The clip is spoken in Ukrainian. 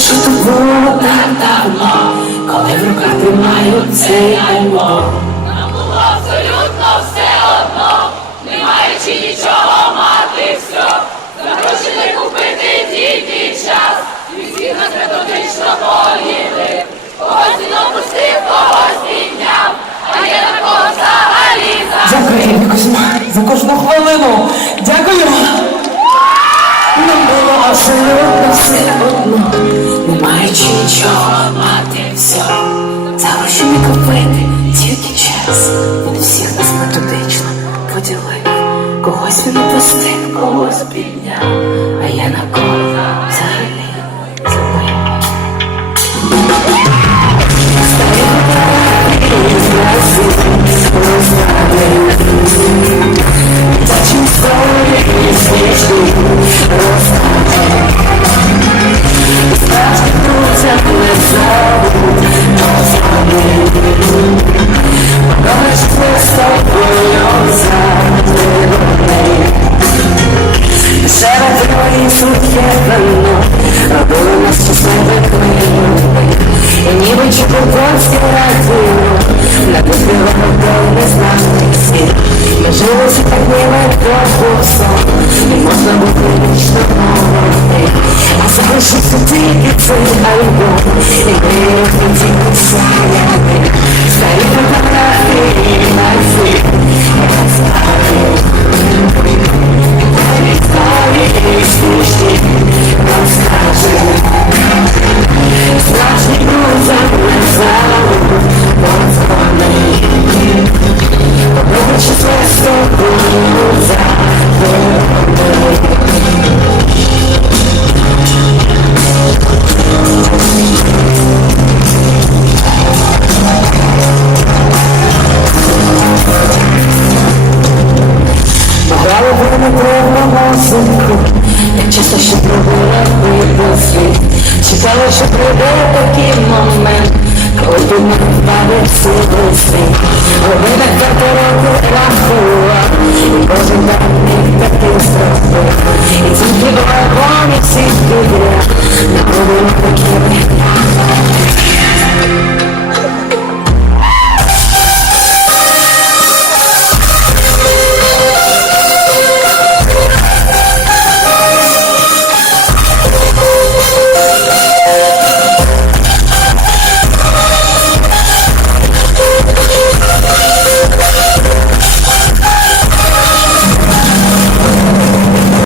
що тобою так давно, коли в руках тримаю цей альбом. Нам було абсолютно все одно, не маючи нічого мати все. За гроші не купити тільки час. І всі нас методично поїли. Когось він опустив, когось підняв, а я на кого взагалі за. Дякую, Кузьма, за кожну хвилину. Дякую. Нам було абсолютно все одно. Не маючи нічого, мати все. За гроші не купити, тільки час. Він всіх нас методично поділив. Когось він опустив, когось підняв. Ми так так ніби довго сон И можно будет вічно молодим А сокрушится ты и цей альбом. И І ми розлетіли самі Старі фотографії на всіх Брали вони кровного сумку, як часто ще пробула вийти світ. Чекали, що прийде такий момент, коли під мене впаде цілий світ. Робили